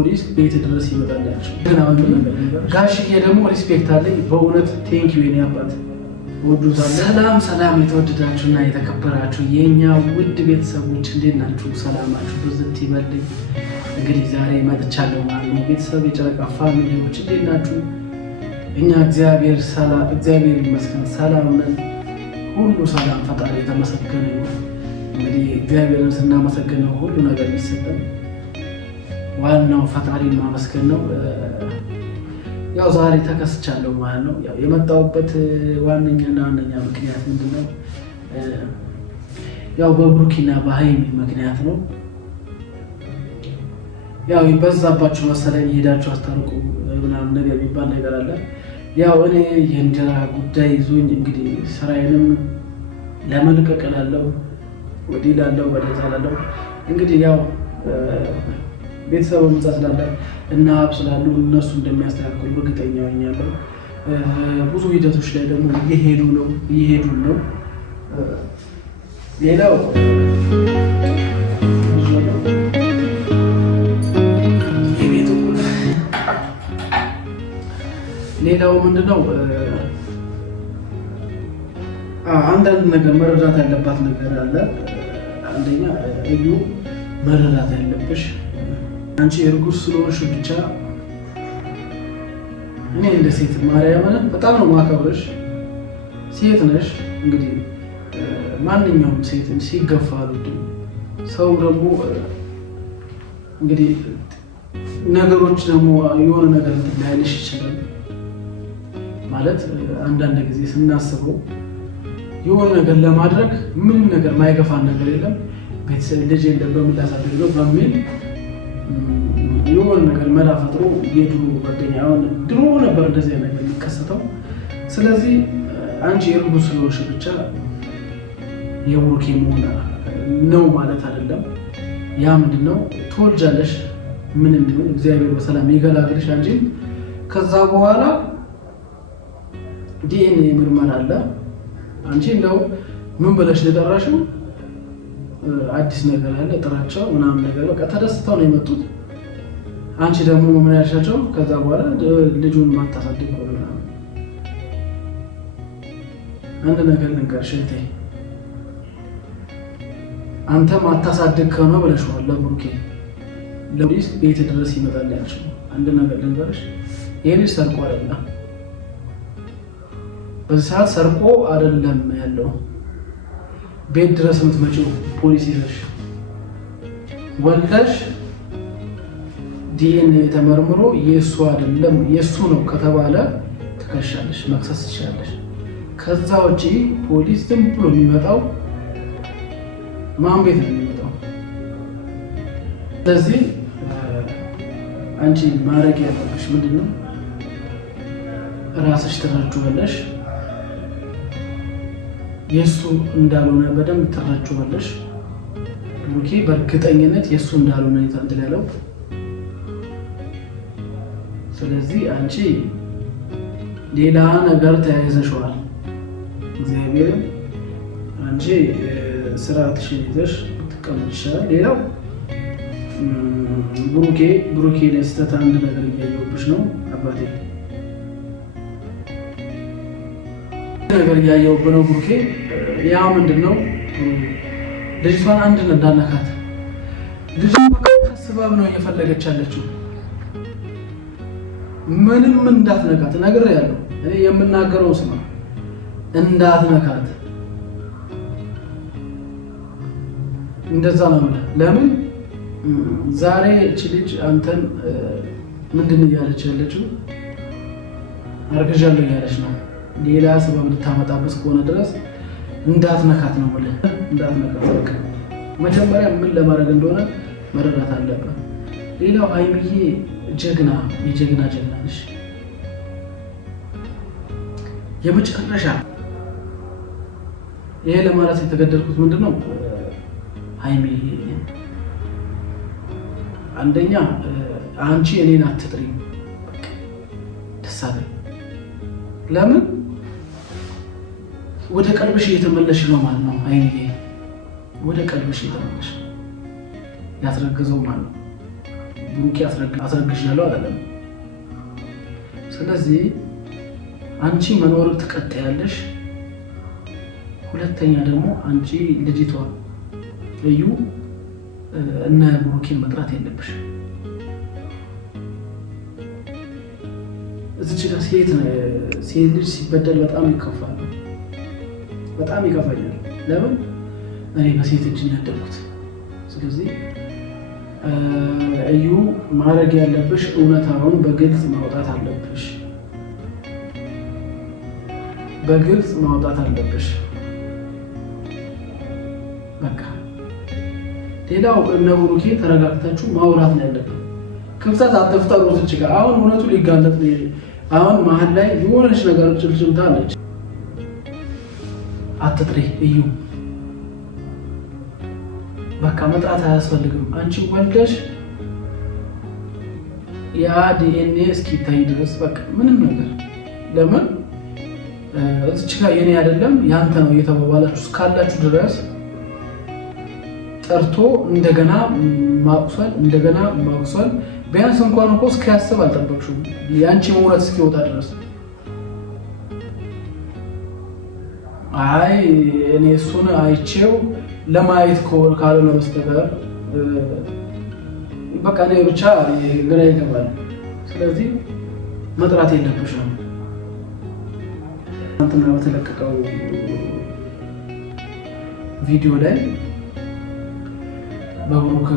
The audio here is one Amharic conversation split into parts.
ፖሊስ ቤት ድረስ ይመጣላችሁ። ግን አሁን ጋሽዬ ደግሞ ሪስፔክት አለኝ በእውነት ቴንክ ዩ የኔ አባት ወዱታለሁ። ሰላም የተወደዳችሁና የተከበራችሁ የኛ ውድ ቤተሰቦች እንዴት ናችሁ? ሰላማችሁ ብዝት ይበልኝ። እንግዲህ ዛሬ መጥቻለሁ ማለት ነው። ቤተሰብ የጨረቃ ፋሚሊዎች እንዴት ናችሁ? እኛ እግዚአብሔር ይመስገን ሰላም ነን። ሁሉ ሰላም፣ ፈጣሪ የተመሰገነ ነው። እንግዲህ እግዚአብሔርን ስናመሰግነው ሁሉ ነገር ይሰጠን። ዋናው ፈጣሪ ማመስገን ነው። ያው ዛሬ ተከስቻለሁ ማለት ነው። ያው የመጣሁበት ዋነኛ ምክንያት ምንድነው? ያው በብሩኪና በሃይሚ ምክንያት ነው። ያው ይበዛባችሁ መሰለኝ ሄዳችሁ አስታርቁ ምናምን ነገር የሚባል ነገር አለ። ያው እኔ የእንጀራ ጉዳይ ይዞኝ እንግዲህ ስራዬንም ለመልቀቅ እላለሁ፣ ወዲህ እላለሁ፣ ወደዛ እላለሁ። እንግዲህ ያው ቤተሰብ ምጻ ስላለ እና አብ ስላሉ እነሱ እንደሚያስተካክሉ እርግጠኛ ሆኛለሁ። ብዙ ሂደቶች ላይ ደግሞ እየሄዱ ነው። ሌላው ምንድነው? አንዳንድ ነገር መረዳት ያለባት ነገር አለ። አንደኛ እዩ መረዳት ያለብሽ አንቺ እርጉዝ ስለሆንሽ ብቻ እኔ እንደ ሴት ማርያምን በጣም ነው ማከብርሽ። ሴት ነሽ። እንግዲህ ማንኛውም ሴት ሲገፋ አልወድም። ሰው ደግሞ እንግዲህ ነገሮች ደግሞ የሆነ ነገር ላይልሽ ይችላል ማለት አንዳንድ ጊዜ ስናስበው የሆነ ነገር ለማድረግ ምንም ነገር ማይገፋን ነገር የለም። ቤተሰብ ልጅ እንደበምን ላሳድግ ነው በሚል የሆነ ነገር መላ ፈጥሮ የድሮ ጓደኛ አሁን ድሮ ነበር እንደዚህ ነገር የሚከሰተው። ስለዚህ አንቺ እርጉዝ ስለሆንሽ ብቻ የብሩኬ መሆን ነው ማለት አይደለም። ያ ምንድነው? ትወልጃለሽ። ምን እንደሆነ እግዚአብሔር በሰላም ይገላግልሽ። አንቺ ከዛ በኋላ ዲኤንኤ ምርመራ አለ። አንቺ እንደው ምን ብለሽ ለጠራሽው አዲስ ነገር አለ ጥራቸው ምናምን ነገር በቃ ተደስተው ነው የመጡት። አንቺ ደግሞ ምን ያልሻቸው? ከዛ በኋላ ልጁን ማታሳድግ ነው። አንድ ነገር ልንገርሽ እህቴ፣ አንተ ማታሳድግ ከሆነ ብለሽዋል ለብሩኬ። ለፖሊስ ቤት ድረስ ይመጣል ያልሽው አንድ ነገር ልንገርሽ፣ ይሄ ልጅ ሰርቆ አይደለም። በዚህ ሰዓት ሰርቆ አይደለም ያለው። ቤት ድረስ የምትመጪው ፖሊስ ይዘሽ ወልደሽ ዲኤንኤ ተመርምሮ የእሱ አይደለም የእሱ ነው ከተባለ ትከሻለሽ፣ መክሰስ ትችላለሽ። ከዛ ውጪ ፖሊስ ዝም ብሎ የሚመጣው ማን ቤት ነው የሚመጣው? ስለዚህ አንቺ ማድረግ ያለብሽ ምንድነው? ራስሽ ትረጂዋለሽ። የእሱ እንዳልሆነ በደንብ ትረጂዋለሽ። ብሩኬ በእርግጠኝነት የእሱ እንዳልሆነ እንትን ያለው። ስለዚህ አንቺ ሌላ ነገር ተያይዘሽዋል። እግዚአብሔር አንቺ ስርዓትሽን ይዘሽ ትቀመጥ ይሻላል። ሌላው ብሩኬ ለስተት አንድ ነገር እያየሁብሽ ነው አባቴ፣ ነገር እያየሁብህ ነው ብሩኬ። ያ ምንድነው? ልጅቷን አንድ እንዳነካት ልጅቷ ከስባብ ነው እየፈለገች ያለችው። ምንም እንዳትነካት ነግሬያለሁ። እኔ የምናገረው ስማ፣ እንዳትነካት። እንደዛ ነው ማለት። ለምን ዛሬ እቺ ልጅ አንተን ምንድን እያለች ያለችው? አርግዣለሁ እያለች ነው። ሌላ ሰበብ ልታመጣበት ከሆነ ድረስ እንዳትነካት ነው ማለት። እንዳትነካት በቃ መጀመሪያ ምን ለማድረግ እንደሆነ መረዳት አለበት። ሌላው ሃይሚዬ የጀግና ነሽ። የመጨረሻ ይሄ ለማለት የተገደልኩት ምንድነው? ሃይሚ አንደኛ አንቺ እኔን አትጥሪ ደስ አለኝ። ለምን ወደ ቀልብሽ እየተመለሽ ነው ማለት ነው። ሃይሚ ወደ ቀልብሽ እየተመለሽ ያስረገዘው ማለት ነው። ብሩኬ አስረግሻለሁ አይደለም። ስለዚህ አንቺ መኖር ትቀጥያለሽ። ሁለተኛ ደግሞ አንቺ ልጅቷ እዩ እነ ብሩኬን መጥራት የለብሽ። እዚች ጋር ሴት ልጅ ሲበደል በጣም ይከፋል፣ በጣም ይከፋኛል። ለምን እኔ በሴት እጅ ነው ያደግኩት። ስለዚህ እዩ ማድረግ ያለብሽ እውነታውን በግልጽ ማውጣት አለብሽ፣ በግልጽ ማውጣት አለብሽ። በቃ ሌላው እነ ብሩኬ ተረጋግታችሁ ማውራት ነው ያለብን። ክፍተት አትፍጠሩ። እዚች ጋር አሁን እውነቱ ሊጋለጥ ነው። አሁን መሀል ላይ የሆነች ነገር ጭልጭምታ አለች። አትጥሪ እዩ። በቃ መጥራት አያስፈልግም። አንቺ ወልደሽ ያ ዲኤንኤ እስኪታይ ድረስ በቃ ምንም ነገር ለምን እዚች ጋር የኔ አይደለም ያንተ ነው እየተባባላችሁ እስካላችሁ ድረስ ጠርቶ እንደገና ማቁሰል ቢያንስ እንኳን እኮ እስኪያስብ አልጠበቅሽም። ያንቺ መውራት እስኪወጣ ድረስ አይ እኔ እሱን አይቼው ለማየት ካልሆነ በስተቀር በቃ እኔ ብቻ ግራ ይገባል። ስለዚህ መጥራት የለብሽም። አንተና በተለቀቀው ቪዲዮ ላይ በብሩክ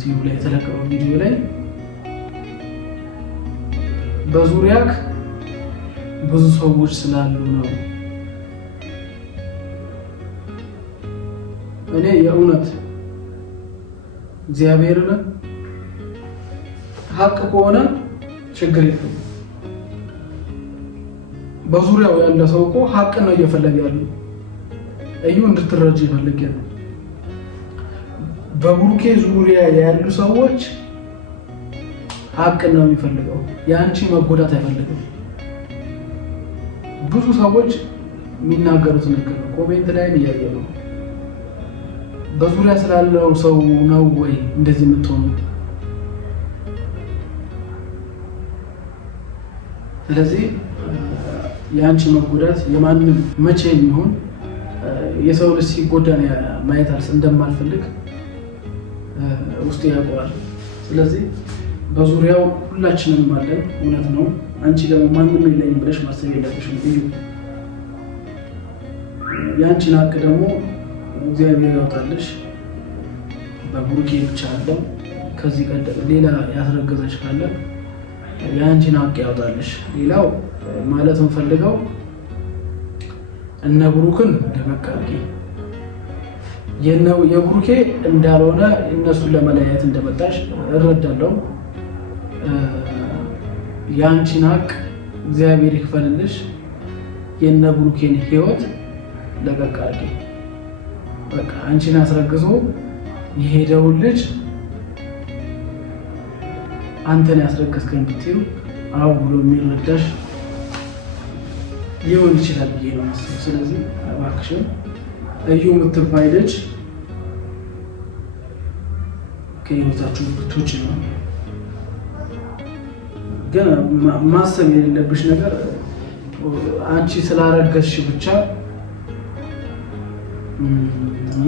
ቲቪ ላይ የተለቀቀው ቪዲዮ ላይ በዙሪያክ ብዙ ሰዎች ስላሉ ነው። እኔ የእውነት እግዚአብሔርን ሀቅ ከሆነ ችግር የለም። በዙሪያው ያለ ሰው እኮ ሀቅ ነው እየፈለገ ያለው። እዩ እንድትረጂ ይፈልግ ነው። በብሩኬ ዙሪያ ያሉ ሰዎች ሀቅ ነው የሚፈልገው፣ የአንቺ መጎዳት አይፈልግም። ብዙ ሰዎች የሚናገሩት ነገር ነው። ኮሜንት ላይ እያየ ነው። በዙሪያ ስላለው ሰው ነው ወይ እንደዚህ የምትሆኑት? ስለዚህ የአንቺ መጎዳት የማንም መቼ የሚሆን የሰው ልጅ ሲጎዳ ማየት እንደማልፈልግ ውስጥ ያውቀዋል። ስለዚህ በዙሪያው ሁላችንም አለን፣ እውነት ነው። አንቺ ደግሞ ማንም የለኝም ብለሽ ማሰብ የለብሽም። እዩ የአንቺን ሀቅ ደግሞ እግዚአብሔር ያውጣልሽ። በብሩኬ ብቻ አይደለም፣ ከዚህ ቀደም ሌላ ያስረገዘች ካለ የአንቺን ሀቅ ያውጣልሽ። ሌላው ማለት እንፈልገው እነ ብሩክን ደበቅ አድርጊ። የብሩኬ እንዳልሆነ እነሱን ለመለያየት እንደመጣሽ እረዳለሁ። የአንቺን ሀቅ እግዚአብሔር ይክፈልልሽ። የነ ብሩኬን ህይወት ለቀቅ አድርጊ። በቃ አንቺን አስረግዞ የሄደውን ልጅ አንተን ያስረገዝከኝ ብትይው አው ብሎ የሚረዳሽ ሊሆን ይችላል ብዬ ነው የማስበው። ስለዚህ እባክሽን እዩ የምትባይ ልጅ ከህይወታችሁ ብትውጪ ነው። ግን ማሰብ የሌለብሽ ነገር አንቺ ስላረገዝሽ ብቻ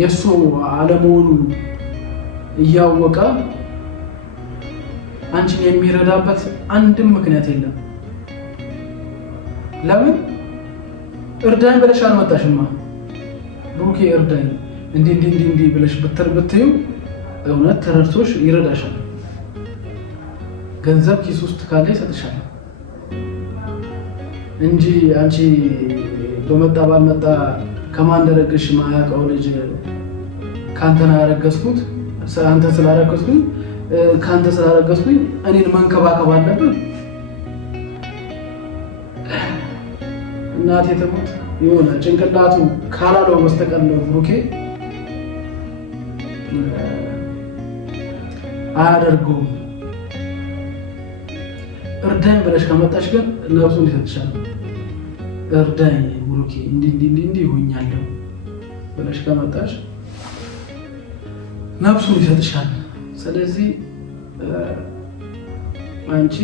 የሱ አለመሆኑን እያወቀ አንቺን የሚረዳበት አንድም ምክንያት የለም። ለምን እርዳኝ ብለሽ አልመጣሽማ? ብሩኬ እርዳኝ እንዲህ ብለሽ ብትዩ እውነት ተረድቶሽ ይረዳሻል። ገንዘብ ኪስ ውስጥ ካለ ይሰጥሻል እንጂ አንቺ በመጣ ባልመጣ ከማን እንደረገሽ ማያውቀው ልጅ ካንተና ያረገዝኩት አንተ ስላረገዝኩኝ ካንተ ስላረገዝኩኝ እኔን መንከባከብ አለብን። እናቴ ተሞት የሆነ ጭንቅላቱ ካላለው በስተቀር ነው ብሩኬ አያደርገውም። እርዳኝ ብለሽ ከመጣሽ ግን ነፍሱን ይሰጥሻል። እርዳኝ ብሩኬ እንዲህ ሆኛለሁ ብለሽ ከመጣሽ ነፍሱን ይሰጥሻል። ስለዚህ አንቺ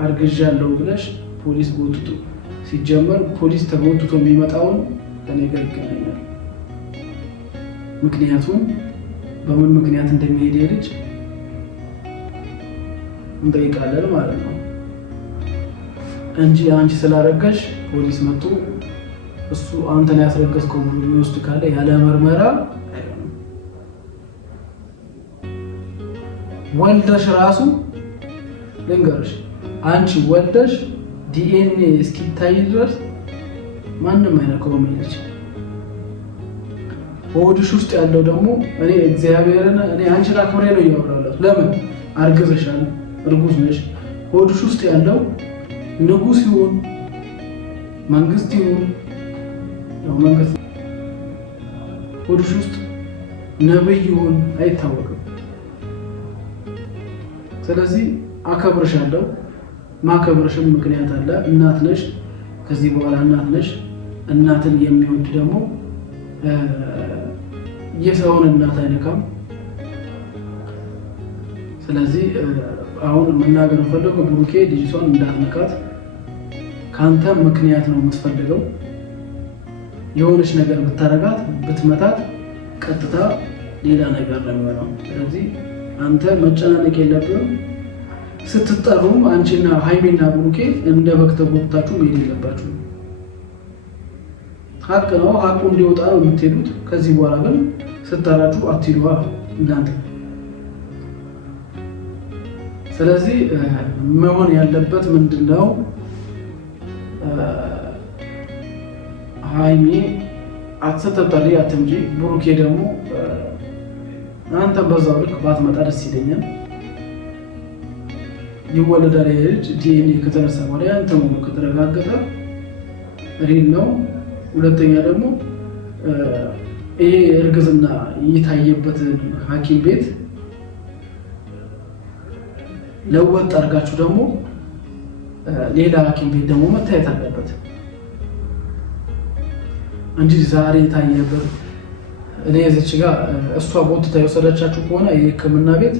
አርግዣለሁ ብለሽ ፖሊስ ጎትቶ ሲጀመር ፖሊስ ተጎትቶ የሚመጣውን ከኔ ጋር ይገናኛል። ምክንያቱም በምን ምክንያት እንደሚሄድ ልጅ እንጠይቃለን ማለት ነው እንጂ አንቺ ስላረጋሽ ፖሊስ መጥቶ እሱ አንተን ያስረገዝከው ብሎ የሚወስድ ካለ ያለ ምርመራ ወልደሽ ራሱ ልንገርሽ አንቺ ወልደሽ ዲኤንኤ እስኪታይ ድረስ ማንም አይነካውም ይልሽ። ሆድሽ ውስጥ ያለው ደግሞ እኔ እግዚአብሔርን እኔ አንቺን አክብሬ ነው እያወራለሁ። ለምን አርግዘሻል፣ እርጉዝ ነሽ። ሆድሽ ውስጥ ያለው ንጉስ ይሁን መንግስት ይሁን ያው መንግስት ሆድሽ ውስጥ ነብይ ይሁን አይታወቅም። ስለዚህ አከብርሻለሁ። ማከብርሽም ምክንያት አለ። እናት ነሽ፣ ከዚህ በኋላ እናት ነሽ። እናትን የሚወድ ደግሞ የሰውን እናት አይነካም። ስለዚህ አሁን መናገር ፈልገው ብሩኬ ልጅቷን እንዳትነካት። ካንተ ምክንያት ነው የምትፈልገው። የሆነች ነገር ብታረጋት ብትመታት ቀጥታ ሌላ ነገር ነው የሚሆነው። ስለዚህ አንተ መጨናነቅ የለብህም። ስትጠሩም አንቺና ሃይሜና ብሩኬ እንደ በግ ተጎትታችሁ መሄድ የለባችሁ። ሀቅ ነው፣ ሀቁ እንዲወጣ ነው የምትሄዱት። ከዚህ በኋላ ግን ስትጠራችሁ አትሄዱዋ እናንተ። ስለዚህ መሆን ያለበት ምንድነው? ሃይሜ አትተጠሪ አትምጂ። ብሩኬ ደግሞ አንተ በዛው ልክ ባትመጣ ደስ ይለኛል። ይወለዳል ልጅ ዲኤንኤ ከተነሳ በኋላ ያንተ ነው ከተረጋገጠ ሪል ነው። ሁለተኛ ደግሞ ይሄ እርግዝና የታየበት ሐኪም ቤት ለወጥ አድርጋችሁ ደግሞ ሌላ ሐኪም ቤት ደግሞ መታየት አለበት እንጂ ዛሬ የታየበት እኔ እዚች ጋር እሷ ቦትታ የወሰደቻችሁ ከሆነ የሕክምና ቤት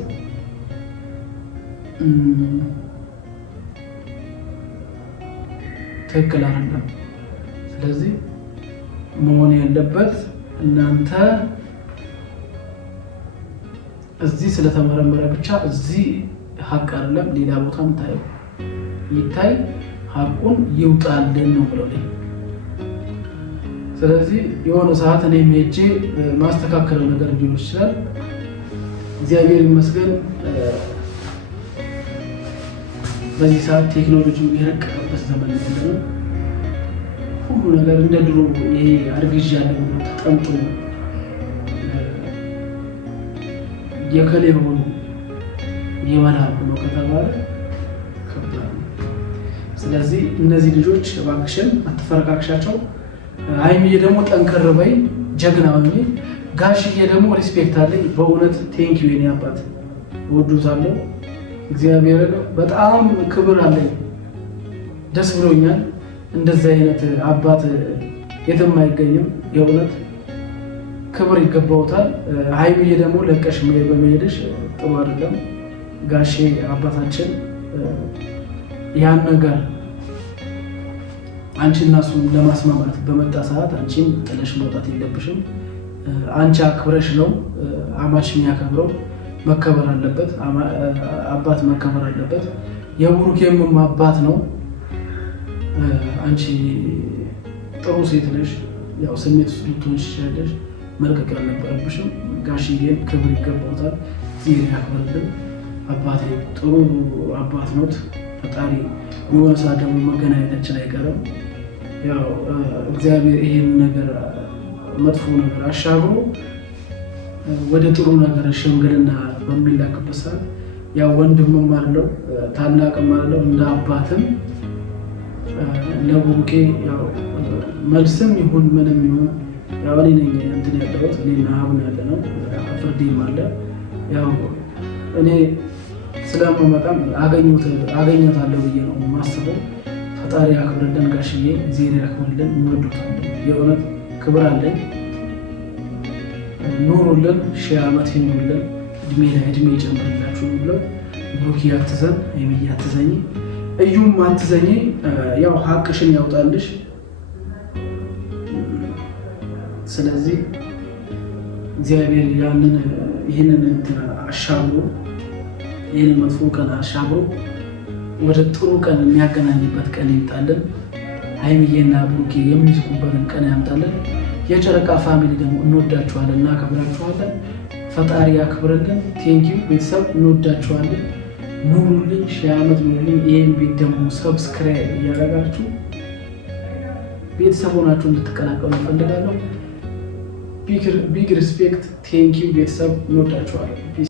ትክክል አይደለም። ስለዚህ መሆን ያለበት እናንተ እዚህ ስለተመረመረ ብቻ እዚህ ሀቅ አይደለም ሌላ ቦታም ታዩ ይታይ ሀቁን ይውጣልን ነው ብለው። ስለዚህ የሆነ ሰዓት እኔ ሄጄ ማስተካከለው ነገር ሊሆን ይችላል። እግዚአብሔር ይመስገን በዚህ ሰዓት ቴክኖሎጂ የረቀቀበት ዘመን ነው። ሁሉ ነገር እንደ ድሮ ይሄ አርግዣ ያለው ተጠምጦ የከሌ ሆኖ ይመላሉ ነው ከተባለ ከባድ ነው። ስለዚህ እነዚህ ልጆች እባክሽን አትፈረካክሻቸው። ሃይሚዬ ደግሞ ጠንከር በይ፣ ጀግና ሁኚ። ጋሽዬ ደግሞ ሪስፔክት አለኝ በእውነት ቴንኪው የኔ አባት ወዱታለሁ። እግዚአብሔር በጣም ክብር አለኝ። ደስ ብሎኛል። እንደዚህ አይነት አባት የትም አይገኝም። የእውነት ክብር ይገባውታል። ሃይሚዬ ደግሞ ለቀሽ በመሄድሽ ጥሩ አይደለም። ጋሼ አባታችን ያን ነገር አንቺና እሱን ለማስማማት በመጣ ሰዓት አንቺም ጥለሽ መውጣት የለብሽም። አንቺ አክብረሽ ነው አማች የሚያከብረው። መከበር አለበት። አባት መከበር አለበት። የብሩኬም አባት ነው። አንቺ ጥሩ ሴት ነሽ። ያው ስሜት ውስጥ ልትሆን ትችላለሽ። መልቀቅ ያልነበረብሽም። ጋሽዬም ክብር ይገባውታል። ዜና ያክብርልን። አባቴ ጥሩ አባት ኖት። ፈጣሪ የሆነ ሰዓት ደግሞ መገናኘታችን አይቀርም። ያው እግዚአብሔር ይሄን ነገር መጥፎ ነገር አሻግሮ ወደ ጥሩ ነገር ሽምግልና በሚላክበት ሰዓት ያው ወንድምም አለው ታላቅም አለው እንደ አባትም ለቡሩኬ ያው መልስም ይሁን ምንም ይሁን ያው እኔ ነኝ እንትን ያለሁት እኔና ሀብን ያለ ነው። ፍርዴም አለ። ያው እኔ ስለምመጣም አገኘታለሁ ብዬ ነው የማስበው። ፈጣሪ ያክብርልን ጋሽዬ፣ ዜና ያክብርልን። እንወዱታለን። የእውነት ክብር አለኝ። ኑሩልን፣ ሺህ ዓመት ይኑሩልን፣ እድሜ ላይ እድሜ ይጨምርላችሁ ብለው ብሩክ ያትዘን የሚያትዘኝ እዩም አትዘኝ ያው ሀቅሽን ያውጣልሽ ስለዚህ እግዚአብሔር ያንን ይሄንን አሻግሮ ይሄንን መጥፎ ቀን አሻግሮ ወደ ጥሩ ቀን የሚያገናኝበት ቀን ይምጣልን ሀይሚዬና ብሩክ የሚስቁበትን ቀን ያምጣልን የጨረቃ ፋሚሊ ደግሞ እንወዳችኋለን እና ከብራችኋለን ፈጣሪ ያክብርልን ቴንኪው ቤተሰብ እንወዳችኋለን ኑሩልኝ ሺህ ዓመት ኑሩልኝ ይሄን ቤት ደግሞ ሰብስክራይብ እያደረጋችሁ ቤተሰብ ሆናችሁ እንድትቀላቀሉ እፈልጋለሁ ቢግ ሪስፔክት ቴንኪው ቤተሰብ እንወዳችኋለን